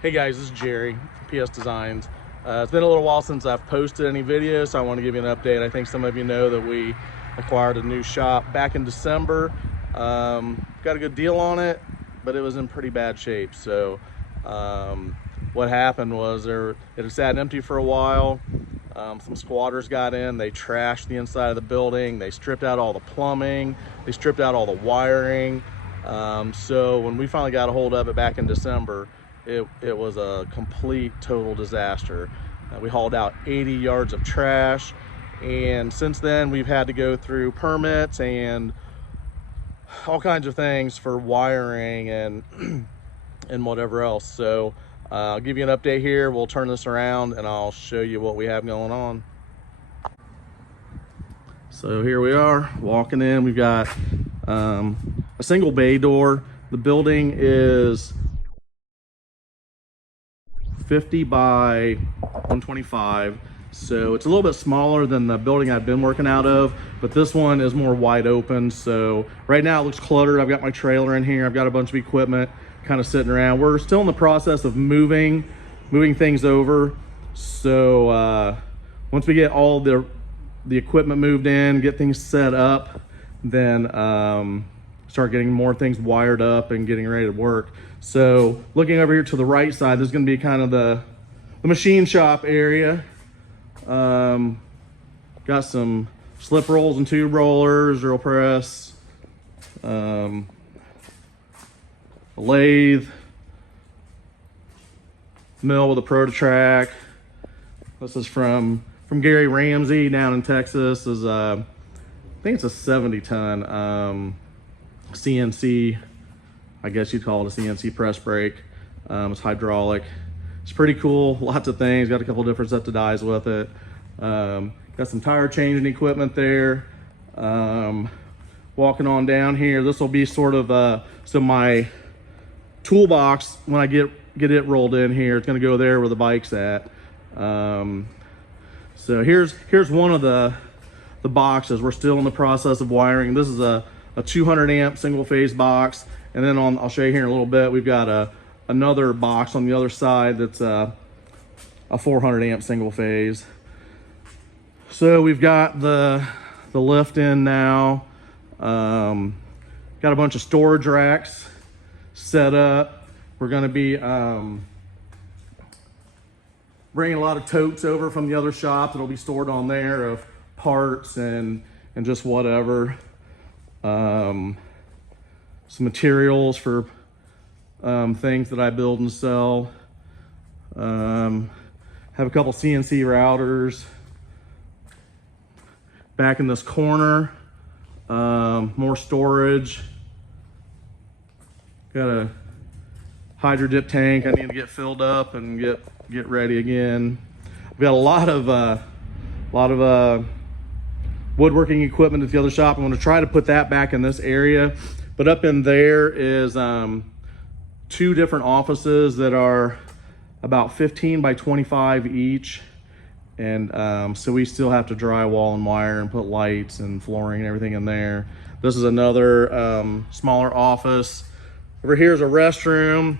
Hey guys, this is Jerry, PSDesigns. It's been a little while since I've posted any videos, so I want to give you an update. I think some of you know that we acquired a new shop back in December. Got a good deal on it, but it was in pretty bad shape. So what happened was it had sat empty for a while. Some squatters got in, they trashed the inside of the building, they stripped out all the plumbing, they stripped out all the wiring. So when we finally got a hold of it back in December, it was a complete total disaster. We hauled out 80 yards of trash, and since then we've had to go through permits and all kinds of things for wiring and and whatever else. So I'll give you an update here. We'll turn this around and I'll show you what we have going on. So here we are walking in. We've got a single bay door. The building is 50 by 125, so it's a little bit smaller than the building I've been working out of, but this one is more wide open. So right now it looks cluttered. I've got my trailer in here, I've got a bunch of equipment kind of sitting around. We're still in the process of moving things over. So once we get all the equipment moved in, get things set up, then start getting more things wired up and getting ready to work. So looking over here to the right side, there's going to be kind of the machine shop area. Got some slip rolls and tube rollers, drill press, a lathe, mill with a Prototrack. This is from Gary Ramsey down in Texas. This is I think it's a 70-ton CNC, I guess you'd call it a CNC press brake. It's hydraulic. It's pretty cool. Lots of things. Got a couple different sets of dies with it. Got some tire changing equipment there. Walking on down here, this will be sort of so my toolbox, when I get it rolled in here, it's going to go there where the bike's at. So here's one of the boxes. We're still in the process of wiring. This is a 200 amp single phase box, and then I'll show you here in a little bit, we've got another box on the other side that's a 400 amp single phase. So we've got the lift in now. Got a bunch of storage racks set up. We're going to be bringing a lot of totes over from the other shop that'll be stored on there of parts and just whatever. Some materials for things that I build and sell. Have a couple CNC routers. Back in this corner, more storage. Got a hydro dip tank I need to get filled up and get ready again. I've got a lot of woodworking equipment at the other shop. I'm going to try to put that back in this area, but up in there is two different offices that are about 15 by 25 each, and so we still have to drywall and wire and put lights and flooring and everything in there. This is another smaller office. Over here is a restroom.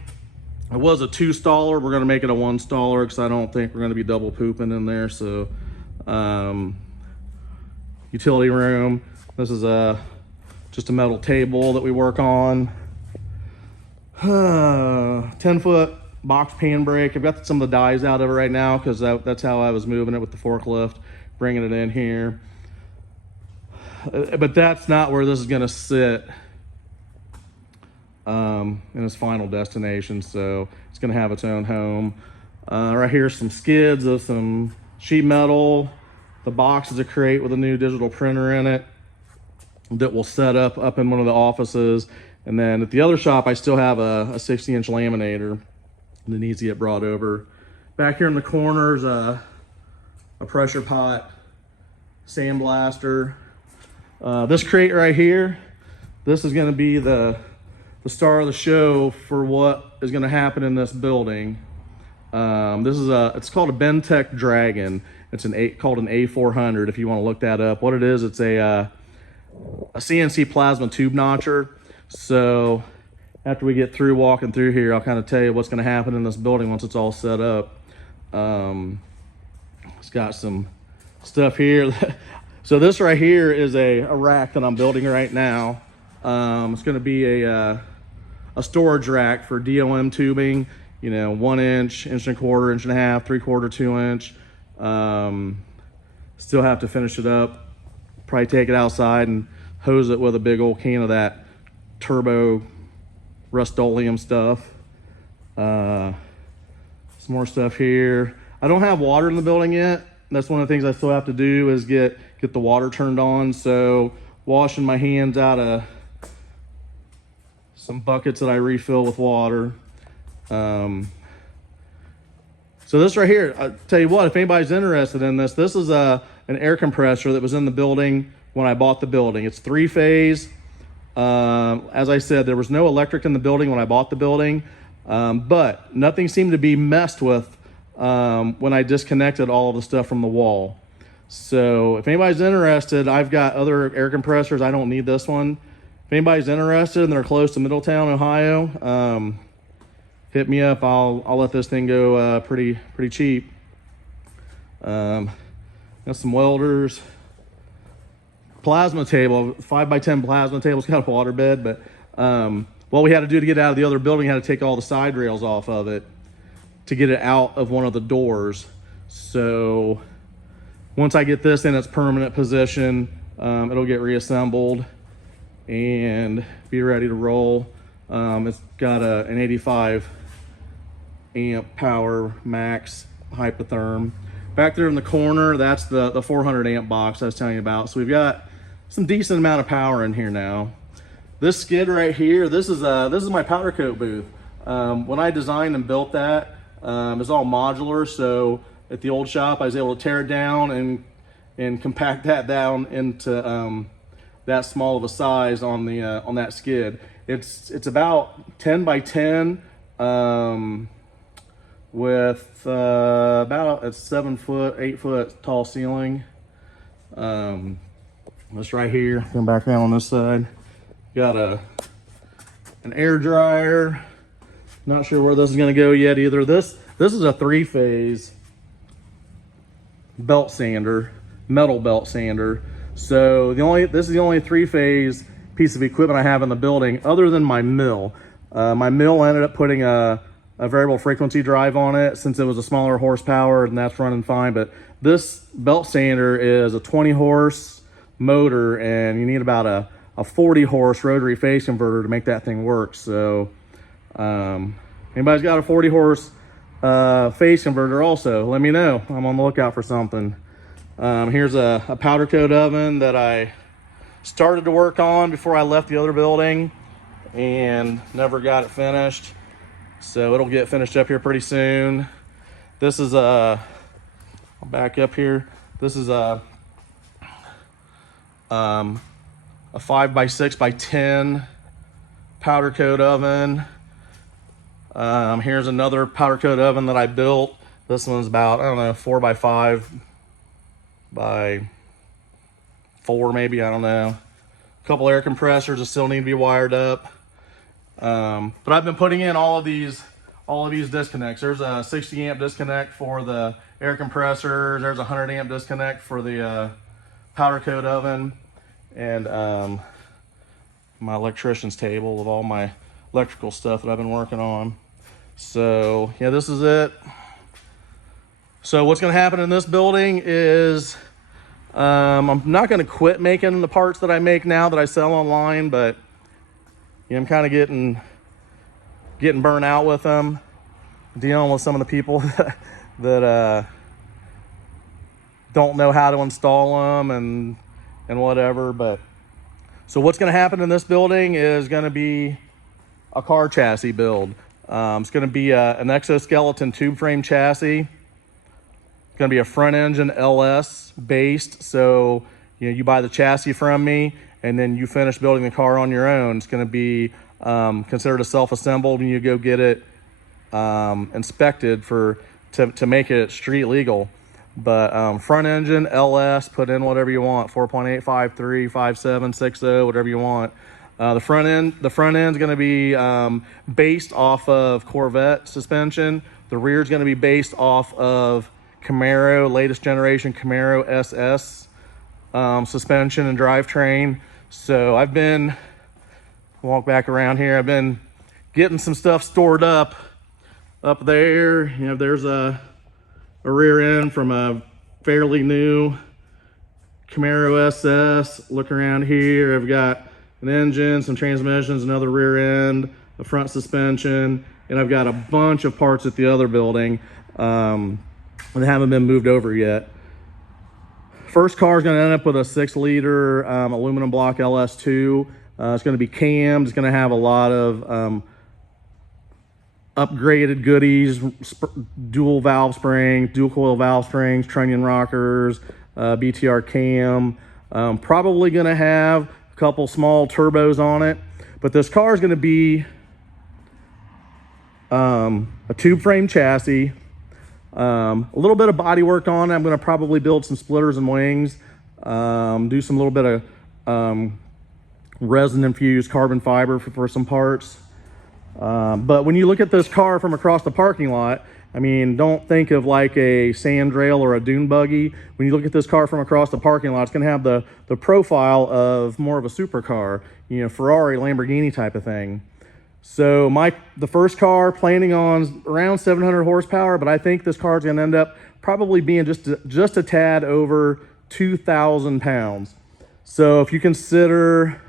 It was a 2-staller. We're going to make it a 1-staller because I don't think we're going to be double pooping in there. So utility room. This is just a metal table that we work on. 10-foot box pan brake. I've got some of the dies out of it right now because that's how I was moving it with the forklift, bringing it in here. But that's not where this is going to sit in its final destination. So it's going to have its own home. Right here, some skids of some sheet metal. The box is a crate with a new digital printer in it that will set up in one of the offices. And then at the other shop, I still have a 60-inch laminator that needs to get brought over. Back here in the corner is a pressure pot sandblaster. This crate right here, this is going to be the star of the show for what is going to happen in this building. It's called a Bentech Dragon. It's called an A400 if you want to look that up. What it is, it's a CNC plasma tube notcher. So after we get through walking through here, I'll kind of tell you what's going to happen in this building once it's all set up. It's got some stuff here. So this right here is a rack that I'm building right now. It's going to be a storage rack for DOM tubing, you know, 1 inch, 1 1/4 inch, 1.5 inch, 3/4, 2 inch. Still have to finish it up, probably take it outside and hose it with a big old can of that turbo Rust-Oleum stuff. Some more stuff here. I don't have water in the building yet. That's one of the things I still have to do is get the water turned on. So washing my hands out of some buckets that I refill with water. So this right here, I'll tell you what, if anybody's interested in this, this is an air compressor that was in the building when I bought the building. It's 3-phase. As I said, there was no electric in the building when I bought the building, but nothing seemed to be messed with when I disconnected all of the stuff from the wall. So if anybody's interested, I've got other air compressors. I don't need this one. If anybody's interested and they're close to Middletown, Ohio, hit me up. I'll let this thing go pretty cheap. Got some welders. Plasma table, 5x10 plasma table. It's got a water bed, but what we had to do to get out of the other building, had to take all the side rails off of it to get it out of one of the doors. So once I get this in its permanent position, it'll get reassembled and be ready to roll. It's got an 85 amp power max hypotherm. Back there in the corner, that's the 400 amp box I was telling you about. So we've got some decent amount of power in here now. This skid right here, this is my powder coat booth. When I designed and built that, it's all modular. So at the old shop, I was able to tear it down and compact that down into that small of a size on that skid. It's about 10 by 10 with about a 7 foot, 8 foot tall ceiling. This right here, come back down on this side. Got an air dryer. Not sure where this is going to go yet either. This is a 3-phase belt sander, metal belt sander. So this is the only 3-phase piece of equipment I have in the building other than my mill. My mill ended up putting a variable frequency drive on it since it was a smaller horsepower, and that's running fine. But this belt sander is a 20 horse motor, and you need about a 40 horse rotary phase converter to make that thing work. So anybody's got a 40 horse phase converter also, let me know. I'm on the lookout for something. Here's a powder coat oven that I started to work on before I left the other building and never got it finished. So it'll get finished up here pretty soon. This is I'll back up here. This is a 5x6x10 powder coat oven. Here's another powder coat oven that I built. This one's about, I don't know, 4x5 by 4 maybe, I don't know. A couple air compressors that still need to be wired up. But I've been putting in all of these disconnects. There's a 60 amp disconnect for the air compressor. There's a 100 amp disconnect for the powder coat oven, and my electrician's table of all my electrical stuff that I've been working on. So yeah, this is it. So what's going to happen in this building is I'm not going to quit making the parts that I make now that I sell online, but I'm kind of getting burnt out with them, dealing with some of the people that don't know how to install them and whatever. But so what's going to happen in this building is going to be a car chassis build. It's going to be an exoskeleton tube frame chassis. It's going to be a front engine LS based. So you buy the chassis from me, and then you finish building the car on your own. It's going to be considered a self-assembled when you go get it inspected to make it street legal. But front engine LS, put in whatever you want, 4.8, 5.3, 5.7, 6.0, whatever you want. The front end is going to be based off of Corvette suspension. The rear is going to be based off of Camaro, latest generation Camaro SS suspension and drivetrain. So I've been, walk back around here, I've been getting some stuff stored up there. You know, there's a rear end from a fairly new Camaro SS. Look around here, I've got an engine, some transmissions, another rear end, a front suspension, and I've got a bunch of parts at the other building that haven't been moved over yet. First car is going to end up with a 6-liter aluminum block LS2. It's going to be cammed. It's going to have a lot of upgraded goodies, dual valve springs, dual coil valve springs, trunnion rockers, BTR cam. Probably going to have a couple small turbos on it, but this car is going to be a tube frame chassis. A little bit of body work on it. I'm going to probably build some splitters and wings, do some little bit of resin infused carbon fiber for some parts. But when you look at this car from across the parking lot, I mean, don't think of like a sandrail or a dune buggy. When you look at this car from across the parking lot, it's going to have the profile of more of a supercar, you know, Ferrari, Lamborghini type of thing. So the first car, planning on around 700 horsepower, but I think this car is going to end up probably being just a tad over 2,000 pounds. So if you consider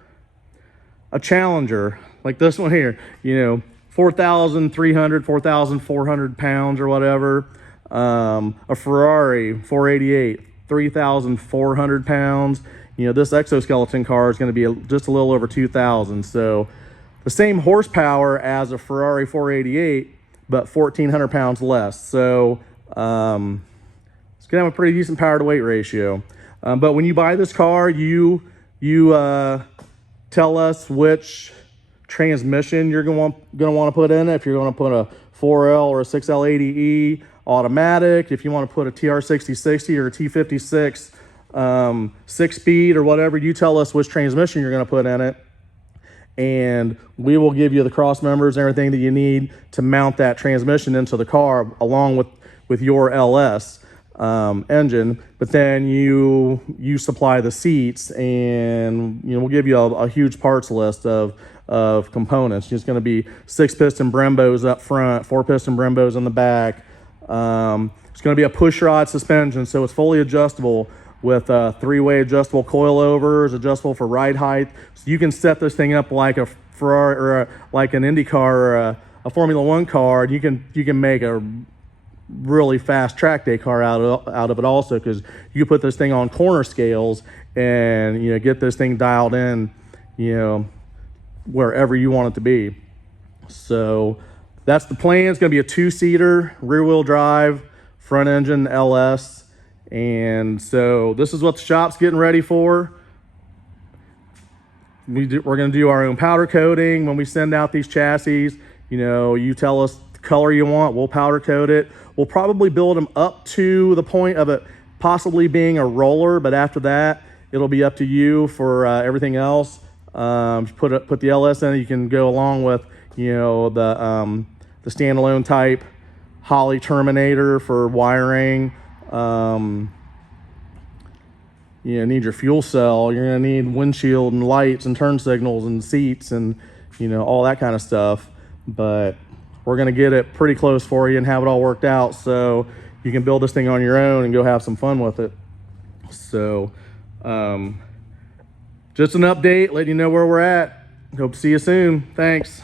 a Challenger like this one here, you know, 4,300, 4,400 pounds or whatever. A Ferrari 488, 3,400 pounds. You know, this exoskeleton car is going to be just a little over 2,000. So the same horsepower as a Ferrari 488, but 1,400 pounds less. So it's going to have a pretty decent power to weight ratio. But when you buy this car, you tell us which transmission you're going to want to put in it. If you're going to put a 4L or a 6L80E automatic, if you want to put a TR6060 or a T56 6-speed or whatever, you tell us which transmission you're going to put in it, and we will give you the cross members and everything that you need to mount that transmission into the car along with your LS engine. But then you supply the seats, and you know, we'll give you a huge parts list of components. It's going to be 6-piston Brembos up front, 4-piston Brembos in the back. It's going to be a push rod suspension, so it's fully adjustable with 3-way adjustable coilovers, adjustable for ride height. So you can set this thing up like a Ferrari or like an Indy car or a Formula One car, and you can make a really fast track day car out of it also, because you can put this thing on corner scales and, you know, get this thing dialed in, you know, wherever you want it to be. So that's the plan. It's going to be a 2-seater rear-wheel drive front engine LS. And so this is what the shop's getting ready for. We're going to do our own powder coating when we send out these chassis. You know, you tell us the color you want, we'll powder coat it. We'll probably build them up to the point of it possibly being a roller, but after that, it'll be up to you for everything else. Put the LS in it, you can go along with, you know, the standalone type Holley Terminator for wiring. You need your fuel cell, you're going to need windshield and lights and turn signals and seats and, you know, all that kind of stuff. But we're going to get it pretty close for you and have it all worked out so you can build this thing on your own and go have some fun with it. So just an update, letting you know where we're at. Hope to see you soon. Thanks.